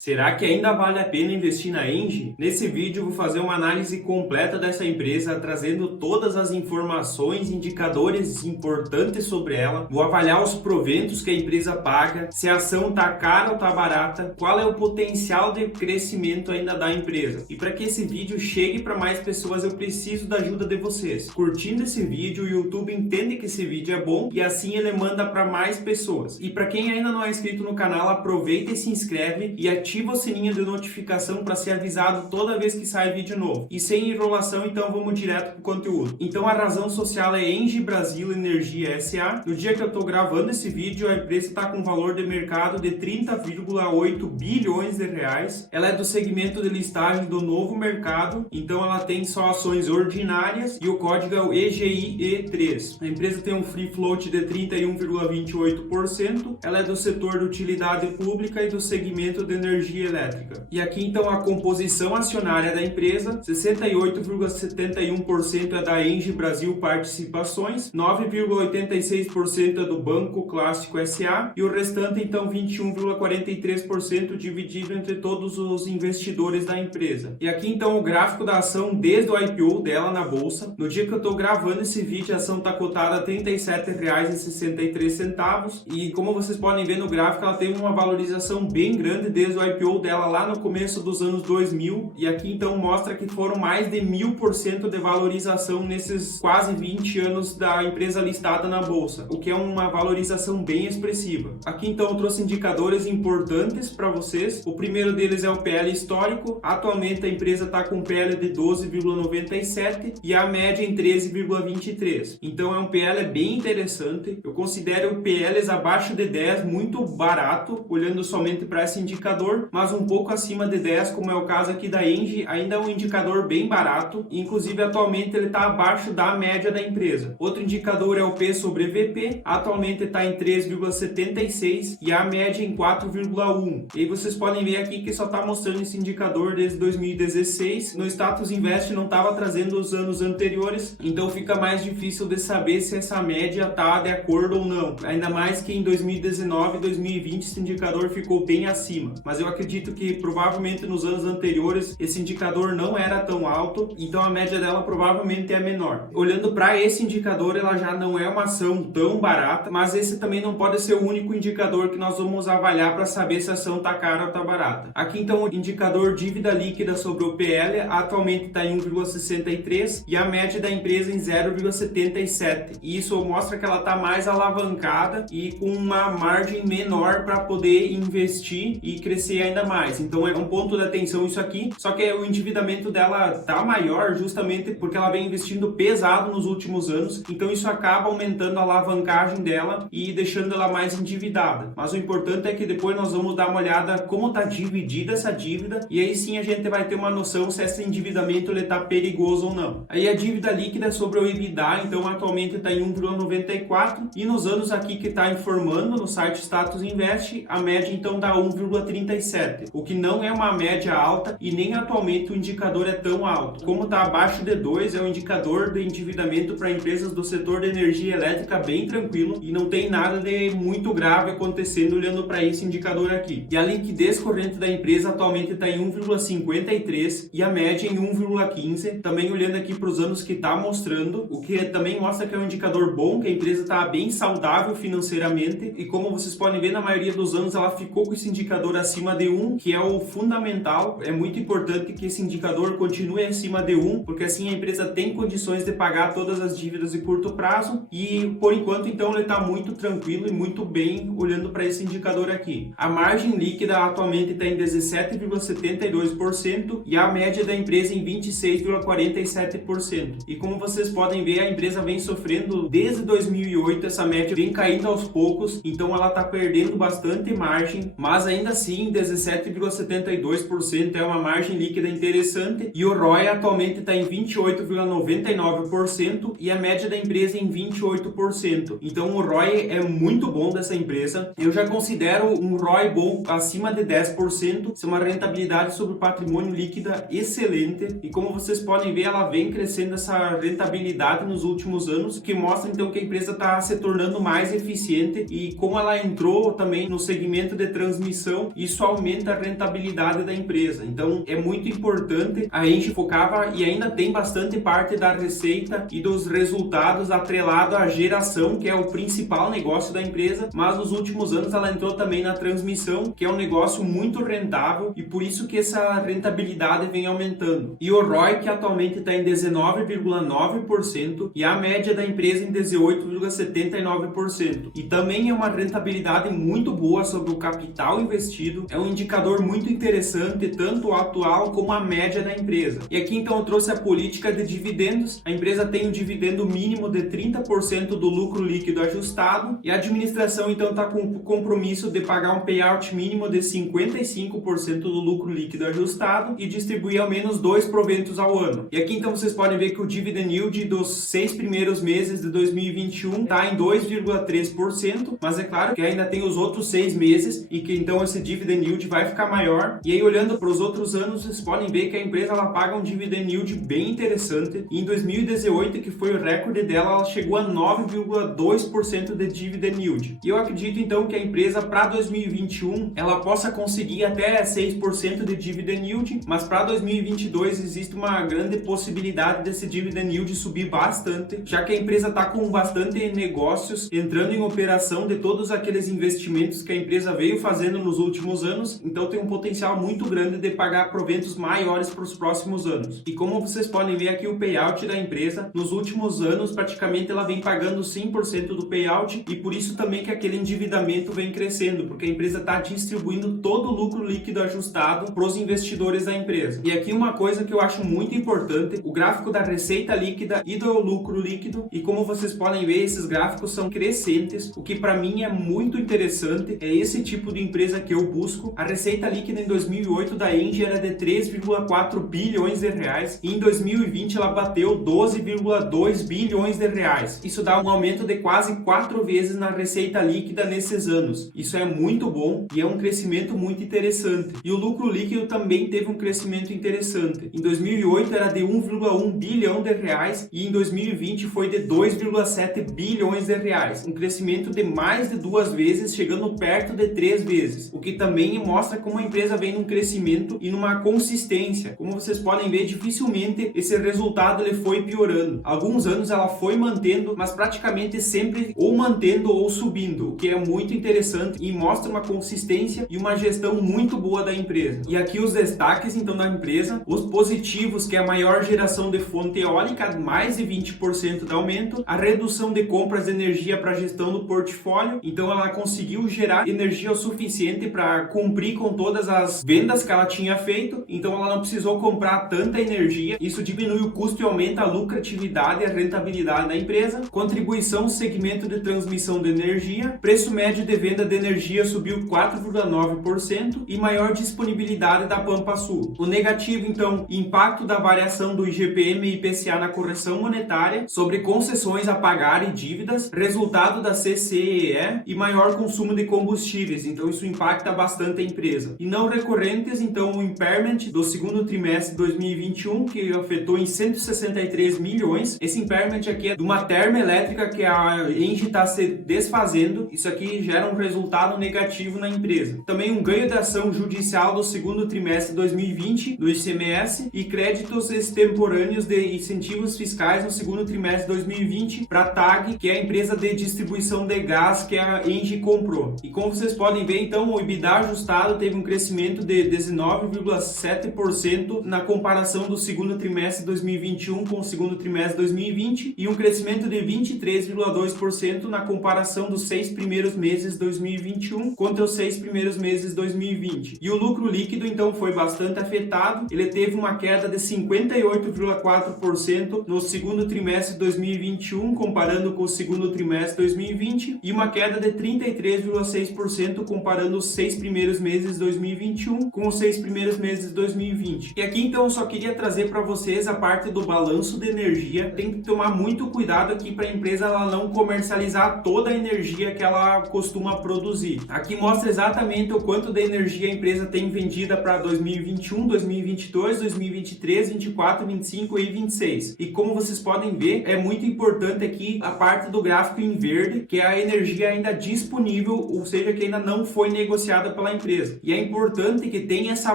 Será que ainda vale a pena investir na Engie? Nesse vídeo eu vou fazer uma análise completa dessa empresa, trazendo todas as informações, indicadores importantes sobre ela. Vou avaliar os proventos que a empresa paga, se a ação está cara ou está barata, qual é o potencial de crescimento ainda da empresa. E para que esse vídeo chegue para mais pessoas, eu preciso da ajuda de vocês. Curtindo esse vídeo, o YouTube entende que esse vídeo é bom e assim ele manda para mais pessoas. E para quem ainda não é inscrito no canal, aproveita e se inscreve e ativa o sininho de notificação para ser avisado toda vez que sai vídeo novo. E sem enrolação, então vamos direto para o conteúdo. Então a razão social é Engie Brasil Energia S.A. No dia que eu estou gravando esse vídeo, a empresa está com um valor de mercado de 30,8 bilhões de reais. Ela é do segmento de listagem do novo mercado, então ela tem só ações ordinárias e o código é o EGIE3. A empresa tem um free float de 31,28%. Ela é do setor de utilidade pública e do segmento de energia elétrica. E aqui então a composição acionária da empresa: 68,71% é da Engie Brasil Participações, 9,86% é do Banco Clássico S.A. e o restante então 21,43% dividido entre todos os investidores da empresa. E aqui então o gráfico da ação desde o IPO dela na bolsa. No dia que eu estou gravando esse vídeo, a ação está cotada a R$ 37,63 e como vocês podem ver no gráfico, ela tem uma valorização bem grande desde o IPO dela lá no começo dos anos 2000, e aqui então mostra que foram mais de 1000% de valorização nesses quase 20 anos da empresa listada na bolsa, o que é uma valorização bem expressiva. Aqui então eu trouxe indicadores importantes para vocês. O primeiro deles é o PL histórico. Atualmente a empresa está com PL de 12,97 e a média em 13,23. Então é um PL bem interessante. Eu considero PLs abaixo de 10 muito barato, olhando somente para esse indicador, mas um pouco acima de 10, como é o caso aqui da Engie, ainda é um indicador bem barato, inclusive atualmente ele está abaixo da média da empresa. Outro indicador é o P sobre VP, atualmente está em 3,76 e a média em 4,1. E aí vocês podem ver aqui que só está mostrando esse indicador desde 2016, no Status Invest não estava trazendo os anos anteriores, então fica mais difícil de saber se essa média está de acordo ou não, ainda mais que em 2019 e 2020 esse indicador ficou bem acima. Mas eu acredito que provavelmente nos anos anteriores esse indicador não era tão alto, então a média dela provavelmente é menor. Olhando para esse indicador, ela já não é uma ação tão barata, mas esse também não pode ser o único indicador que nós vamos avaliar para saber se a ação está cara ou está barata. Aqui então o indicador dívida líquida sobre o PL atualmente está em 1,63 e a média da empresa em 0,77. E isso mostra que ela está mais alavancada e com uma margem menor para poder investir e crescer ainda mais. Então é um ponto de atenção isso aqui, só que o endividamento dela tá maior justamente porque ela vem investindo pesado nos últimos anos, então isso acaba aumentando a alavancagem dela e deixando ela mais endividada. Mas o importante é que depois nós vamos dar uma olhada como tá dividida essa dívida e aí sim a gente vai ter uma noção se esse endividamento ele tá perigoso ou não. Aí a dívida líquida sobre o EBITDA, então atualmente está em 1,94 e nos anos aqui que está informando no site Status Invest, a média então dá 1,37, o que não é uma média alta e nem atualmente o indicador é tão alto. Como está abaixo de 2, é um indicador de endividamento para empresas do setor de energia elétrica bem tranquilo e não tem nada de muito grave acontecendo olhando para esse indicador aqui. E a liquidez corrente da empresa atualmente está em 1,53 e a média em 1,15, também olhando aqui para os anos que está mostrando, o que também mostra que é um indicador bom, que a empresa está bem saudável financeiramente e como vocês podem ver, na maioria dos anos ela ficou com esse indicador acima de 1, que é o fundamental. É muito importante que esse indicador continue acima de 1, porque assim a empresa tem condições de pagar todas as dívidas de curto prazo e por enquanto então ele está muito tranquilo e muito bem olhando para esse indicador aqui. A margem líquida atualmente está em 17,72% e a média da empresa em 26,47%. E como vocês podem ver, a empresa vem sofrendo desde 2008, essa média vem caindo aos poucos, então ela está perdendo bastante margem, mas ainda assim 17,72% é uma margem líquida interessante e o ROI atualmente está em 28,99% e a média da empresa em 28%. Então o ROI é muito bom dessa empresa. Eu já considero um ROI bom acima de 10%, isso é uma rentabilidade sobre o patrimônio líquida excelente e como vocês podem ver, ela vem crescendo essa rentabilidade nos últimos anos, o que mostra então que a empresa está se tornando mais eficiente e como ela entrou também no segmento de transmissão, isso aumenta a rentabilidade da empresa. Então é muito importante. A Engie focava e ainda tem bastante parte da receita e dos resultados atrelado à geração, que é o principal negócio da empresa, mas nos últimos anos ela entrou também na transmissão, que é um negócio muito rentável e por isso que essa rentabilidade vem aumentando. E o ROI, que atualmente está em 19,9% e a média da empresa em 18,79%. E também é uma rentabilidade muito boa sobre o capital investido, é um indicador muito interessante, tanto o atual como a média da empresa. E aqui então eu trouxe a política de dividendos. A empresa tem um dividendo mínimo de 30% do lucro líquido ajustado e a administração então está com o compromisso de pagar um payout mínimo de 55% do lucro líquido ajustado e distribuir ao menos 2 proventos ao ano. E aqui então vocês podem ver que o dividend yield dos 6 primeiros meses de 2021 está em 2,3%, mas é claro que ainda tem os outros 6 meses e que então esse dividend yield vai ficar maior. E aí olhando para os outros anos, vocês podem ver que a empresa ela paga um dividend yield bem interessante. E em 2018, que foi o recorde dela, ela chegou a 9,2% de dividend yield. E eu acredito então que a empresa para 2021 ela possa conseguir até 6% de dividend yield, mas para 2022 existe uma grande possibilidade desse dividend yield subir bastante, já que a empresa está com bastante negócios entrando em operação de todos aqueles investimentos que a empresa veio fazendo nos últimos anos, então tem um potencial muito grande de pagar proventos maiores para os próximos anos. E como vocês podem ver aqui, o payout da empresa nos últimos anos praticamente ela vem pagando 100% do payout e por isso também que aquele endividamento vem crescendo, porque a empresa está distribuindo todo o lucro líquido ajustado para os investidores da empresa. E aqui uma coisa que eu acho muito importante, o gráfico da receita líquida e do lucro líquido, e como vocês podem ver, esses gráficos são crescentes, o que para mim é muito interessante, é esse tipo de empresa que eu busco. A receita líquida em 2008 da Engie era de 3,4 bilhões de reais e em 2020 ela bateu 12,2 bilhões de reais. Isso dá um aumento de quase 4 vezes na receita líquida nesses anos. Isso é muito bom e é um crescimento muito interessante. E o lucro líquido também teve um crescimento interessante. Em 2008 era de 1,1 bilhão de reais e em 2020 foi de 2,7 bilhões de reais. Um crescimento de mais de 2 vezes, chegando perto de 3 vezes. O que também mostra como a empresa vem num crescimento e numa consistência. Como vocês podem ver, dificilmente esse resultado ele foi piorando. Alguns anos ela foi mantendo, mas praticamente sempre ou mantendo ou subindo, o que é muito interessante e mostra uma consistência e uma gestão muito boa da empresa. E aqui os destaques então da empresa, os positivos, que é a maior geração de fonte eólica, mais de 20% de aumento, a redução de compras de energia para a gestão do portfólio, então ela conseguiu gerar energia o suficiente para cumprir com todas as vendas que ela tinha feito, então ela não precisou comprar tanta energia, isso diminui o custo e aumenta a lucratividade e a rentabilidade da empresa. Contribuição segmento de transmissão de energia, preço médio de venda de energia subiu 4,9% e maior disponibilidade da Pampa Sul. O negativo então, impacto da variação do IGPM e IPCA na correção monetária sobre concessões a pagar e dívidas, resultado da CCEE e maior consumo de combustíveis, então isso impacta bastante a empresa. E não recorrentes, então o impairment do segundo trimestre de 2021, que afetou em 163 milhões. Esse impairment aqui é de uma termoelétrica que a Engie está se desfazendo, isso aqui gera um resultado negativo na empresa. Também um ganho de ação judicial do segundo trimestre de 2020 do ICMS e créditos extemporâneos de incentivos fiscais no segundo trimestre de 2020 para a TAG, que é a empresa de distribuição de gás que a Engie comprou. E como vocês podem ver, então, o EBITDA ajustado teve um crescimento de 19,7% na comparação do segundo trimestre de 2021 com o segundo trimestre de 2020 e um crescimento de 23,2% na comparação dos 6 primeiros meses de 2021 contra os 6 primeiros meses de 2020. E o lucro líquido, então, foi bastante afetado. Ele teve uma queda de 58,4% no segundo trimestre de 2021 comparando com o segundo trimestre de 2020 e uma queda de 33,6% comparando os 6 primeiros meses de 2021 com os 6 primeiros meses de 2020. E aqui então eu só queria trazer para vocês a parte do balanço de energia. Tem que tomar muito cuidado aqui para a empresa ela não comercializar toda a energia que ela costuma produzir. Aqui mostra exatamente o quanto de energia a empresa tem vendida para 2021, 2022, 2023, 2024, 2025 e 2026. E como vocês podem ver, é muito importante aqui a parte do gráfico em verde, que é a energia ainda disponível, ou seja, que ainda não foi negociada pela empresa. E é importante que tenha essa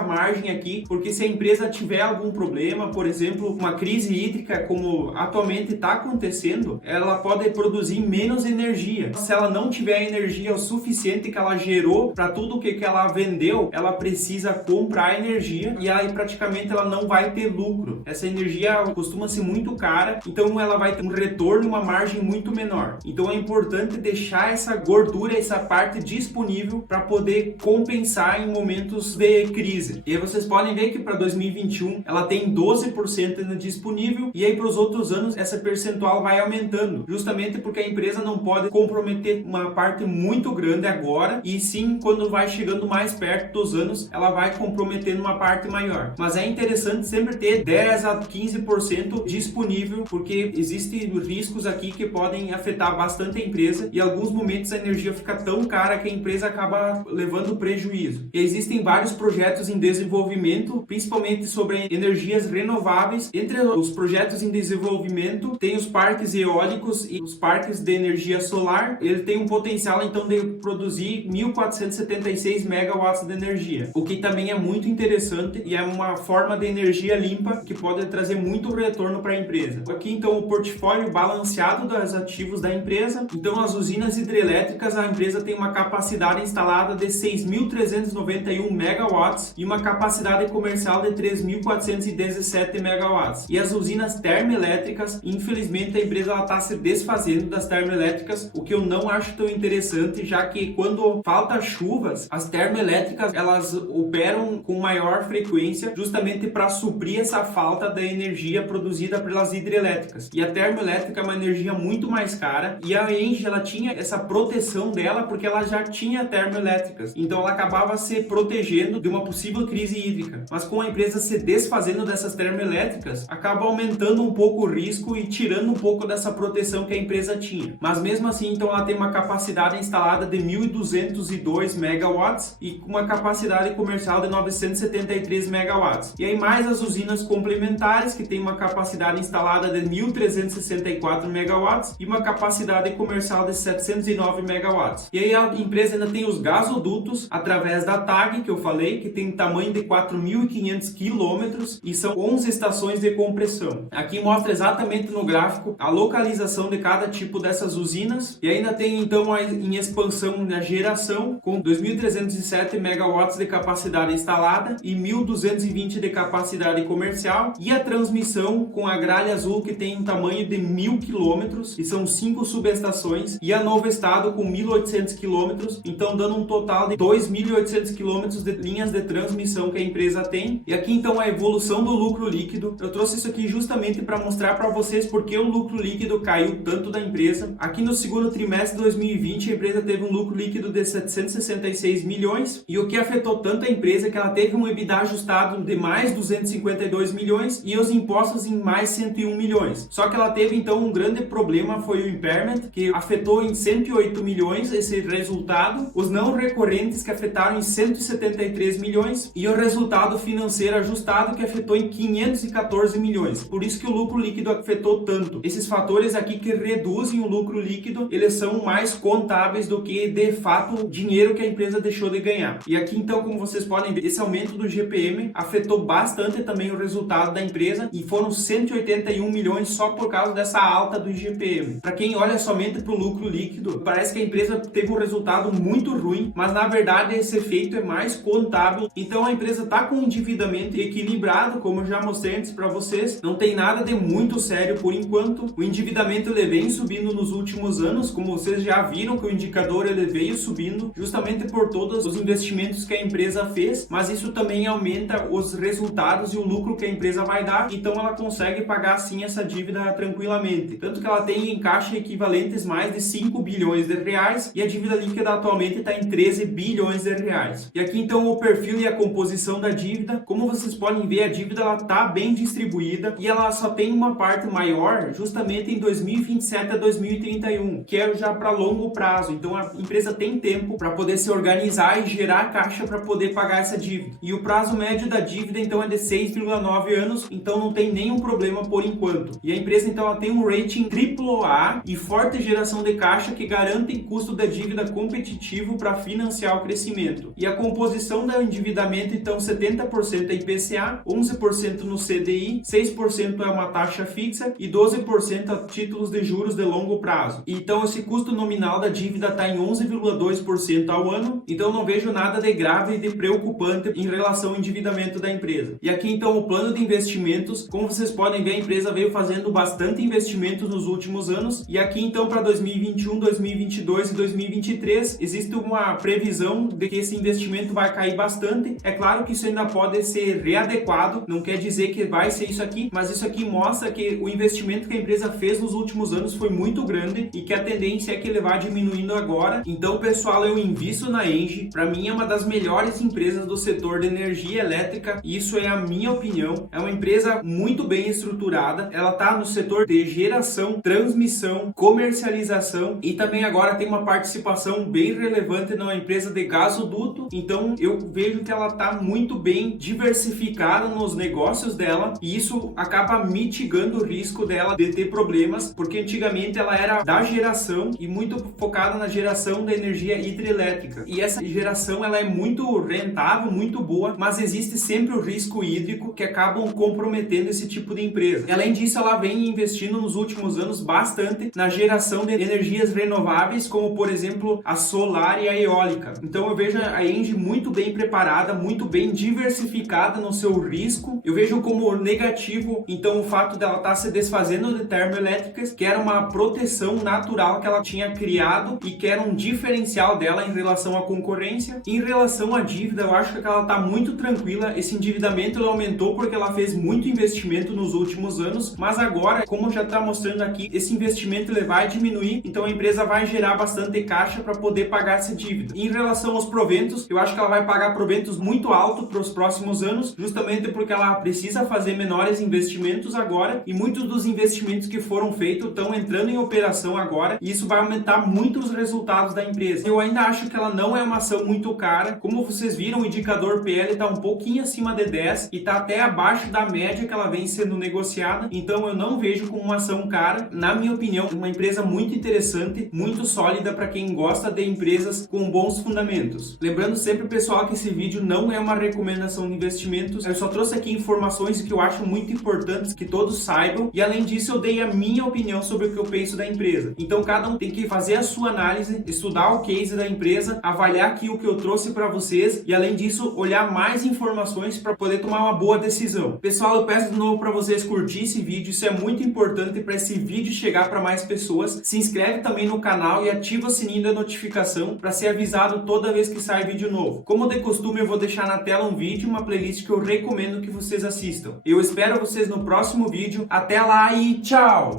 margem aqui, porque se a empresa tiver algum problema, por exemplo, uma crise hídrica como atualmente está acontecendo, ela pode produzir menos energia. Se ela não tiver energia o suficiente que ela gerou para tudo que ela vendeu, ela precisa comprar energia e aí praticamente ela não vai ter lucro. Essa energia costuma ser muito cara, então ela vai ter um retorno, uma margem muito menor. Então é importante deixar essa gordura, essa parte disponível para poder compensar em momentos de crise. E aí vocês podem ver que para 2021 ela tem 12% ainda disponível, e aí para os outros anos essa percentual vai aumentando, justamente porque a empresa não pode comprometer uma parte muito grande agora, e sim quando vai chegando mais perto dos anos ela vai comprometendo uma parte maior. Mas é interessante sempre ter 10 a 15% disponível, porque existem riscos aqui que podem afetar bastante a empresa, e em alguns momentos a energia fica tão cara que a empresa acaba levando prejuízo. E existem vários projetos em desenvolvimento, principalmente sobre energias renováveis. Entre os projetos em desenvolvimento tem os parques eólicos e os parques de energia solar. Ele tem um potencial então de produzir 1.476 megawatts de energia, o que também é muito interessante e é uma forma de energia limpa que pode trazer muito retorno para a empresa. Aqui então o portfólio balanceado dos ativos da empresa. Então as usinas hidrelétricas, a empresa tem uma capacidade instalada de 6.391 megawatts e uma capacidade comercial de 3.417 megawatts. E as usinas termoelétricas, infelizmente a empresa está se desfazendo das termoelétricas, o que eu não acho tão interessante, já que quando falta chuvas, as termoelétricas elas operam com maior frequência justamente para suprir essa falta da energia produzida pelas hidrelétricas. E a termoelétrica é uma energia muito mais cara, e a Engie ela tinha essa proteção dela porque ela já tinha termoelétricas, então ela acabava se protegendo de uma possível crise hídrica. Mas com a empresa se desfazendo dessas termoelétricas, acaba aumentando um pouco o risco e tirando um pouco dessa proteção que a empresa tinha. Mas mesmo assim, então ela tem uma capacidade instalada de 1.202 megawatts e uma capacidade comercial de 973 megawatts. E aí mais as usinas complementares, que tem uma capacidade instalada de 1.364 megawatts e uma capacidade comercial de 709 megawatts. E aí a empresa ainda tem os gasodutos através da TAG, que eu falei, que tem tamanho de 4.500 quilômetros e são 11 estações de compressão. Aqui mostra exatamente no gráfico a localização de cada tipo dessas usinas. E ainda tem então em expansão na geração, com 2.307 megawatts de capacidade instalada e 1.220 de capacidade comercial, e a transmissão com a gralha azul, que tem um tamanho de 1.000 quilômetros e são 5 subestações, e a Novo Estado com 1.800 quilômetros, então dando um total de 2.800 quilômetros de linhas de transmissão que a empresa tem. E aqui então a evolução do lucro líquido. Eu trouxe isso aqui justamente para mostrar para vocês porque o lucro líquido caiu tanto da empresa. Aqui no segundo trimestre de 2020 a empresa teve um lucro líquido de 766 milhões, e o que afetou tanto a empresa é que ela teve um EBITDA ajustado de mais 252 milhões e os impostos em mais 101 milhões. Só que ela teve então um grande problema, foi o impairment, que afetou em 108 milhões esse resultado, os não recorrentes que afetaram em 173 milhões e o resultado financeiro ajustado que afetou em 514 milhões. Por isso que o lucro líquido afetou tanto. Esses fatores aqui que reduzem o lucro líquido, eles são mais contábeis do que de fato o dinheiro que a empresa deixou de ganhar. E aqui então, como vocês podem ver, esse aumento do GPM afetou bastante também o resultado da empresa, e foram 181 milhões só por causa dessa alta do GPM. Para quem olha somente para o lucro líquido, parece que a empresa teve um resultado muito ruim, mas na verdade esse efeito é mais contábil. Então a empresa está com um endividamento equilibrado, como eu já mostrei antes para vocês, não tem nada de muito sério por enquanto. O endividamento ele vem subindo nos últimos anos, como vocês já viram que o indicador ele veio subindo justamente por todos os investimentos que a empresa fez, mas isso também aumenta os resultados e o lucro que a empresa vai dar, então ela consegue pagar sim essa dívida tranquilamente. Tanto que ela tem em caixa equivalentes mais de 5 bilhões de reais e a dívida líquida atualmente está em 13 bilhões de reais. E aqui então o perfil e a composição da dívida. Como vocês podem ver, a dívida ela está bem distribuída e ela só tem uma parte maior justamente em 2027 a 2031, que é já para longo prazo. Então a empresa tem tempo para poder se organizar e gerar caixa para poder pagar essa dívida. E o prazo médio da dívida então é de 6,9 anos, então não tem nenhum problema por enquanto. E a empresa então ela tem um rating AAA e forte geração de caixa que garantem custo da dívida competitivo para financiar o crescimento. vencimento. E a composição do endividamento, então 70% é IPCA, 11% no CDI, 6% é uma taxa fixa e 12% a títulos de juros de longo prazo. Então esse custo nominal da dívida está em 11,2% ao ano, então não vejo nada de grave e de preocupante em relação ao endividamento da empresa. E aqui então o plano de investimentos, como vocês podem ver, a empresa veio fazendo bastante investimentos nos últimos anos, e aqui então para 2021, 2022 e 2023 existe uma previsão de que esse investimento vai cair bastante. É claro que isso ainda pode ser readequado, não quer dizer que vai ser isso aqui, mas isso aqui mostra que o investimento que a empresa fez nos últimos anos foi muito grande e que a tendência é que ele vá diminuindo agora. Então, pessoal, eu invisto na Engie. Para mim é uma das melhores empresas do setor de energia elétrica, isso é a minha opinião. É uma empresa muito bem estruturada, ela está no setor de geração, transmissão, comercialização e também agora tem uma participação bem relevante numa empresa de gasoduto. Então eu vejo que ela está muito bem diversificada nos negócios dela e isso acaba mitigando o risco dela de ter problemas, porque antigamente ela era da geração e muito focada na geração da energia hidrelétrica. E essa geração ela é muito rentável, muito boa, mas existe sempre o risco hídrico que acabam comprometendo esse tipo de empresa. E, além disso, ela vem investindo nos últimos anos bastante na geração de energias renováveis, como por exemplo a solar e a eólica. Então eu vejo a Engie muito bem preparada, muito bem diversificada no seu risco. Eu vejo como negativo então o fato dela estar se desfazendo de termoelétricas, que era uma proteção natural que ela tinha criado e que era um diferencial dela em relação à concorrência. Em relação à dívida, eu acho que ela está muito tranquila. Esse endividamento ele aumentou porque ela fez muito investimento nos últimos anos, mas agora, como já está mostrando aqui, esse investimento ele vai diminuir, então a empresa vai gerar bastante caixa para poder pagar essa dívida. Em relação aos proventos, eu acho que ela vai pagar proventos muito altos para os próximos anos, justamente porque ela precisa fazer menores investimentos agora e muitos dos investimentos que foram feitos estão entrando em operação agora e isso vai aumentar muito os resultados da empresa. Eu ainda acho que ela não é uma ação muito cara. Como vocês viram, o indicador PL está um pouquinho acima de 10 e está até abaixo da média que ela vem sendo negociada, então eu não vejo como uma ação cara. Na minha opinião, uma empresa muito interessante, muito sólida para quem gosta de empresas com bons fundamentos. Lembrando sempre, pessoal, que esse vídeo não é uma recomendação de investimentos, eu só trouxe aqui informações que eu acho muito importantes que todos saibam e além disso eu dei a minha opinião sobre o que eu penso da empresa. Então cada um tem que fazer a sua análise, estudar o case da empresa, avaliar aqui o que eu trouxe para vocês e além disso olhar mais informações para poder tomar uma boa decisão. Pessoal, eu peço de novo para vocês curtir esse vídeo, isso é muito importante para esse vídeo chegar para mais pessoas. Se inscreve também no canal e ativa o sininho da notificação para ser avisado toda vez que sai vídeo novo. Como de costume, eu vou deixar na tela um vídeo, uma playlist que eu recomendo que vocês assistam. Eu espero vocês no próximo vídeo. Até lá e tchau!